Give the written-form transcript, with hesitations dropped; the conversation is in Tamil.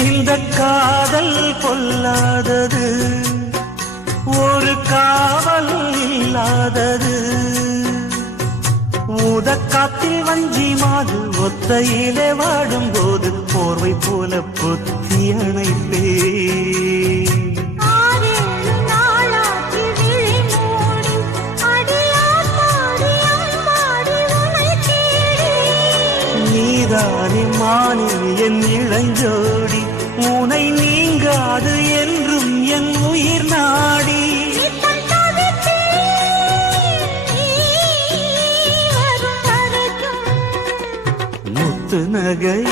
இந்த காதல் கொல்லாதது, ஒரு காவல் இல்லாதது. ஊதக்காத்தில் வஞ்சி மாது ஒத்தையிலே வாடும் போது போர்வை போல பொத்தி அணைப்பே. நீதானே மானே என் இளஞ்சோடி, உனை நீங்காது என்றும் என் உயிர் நாடி. முத்து நகை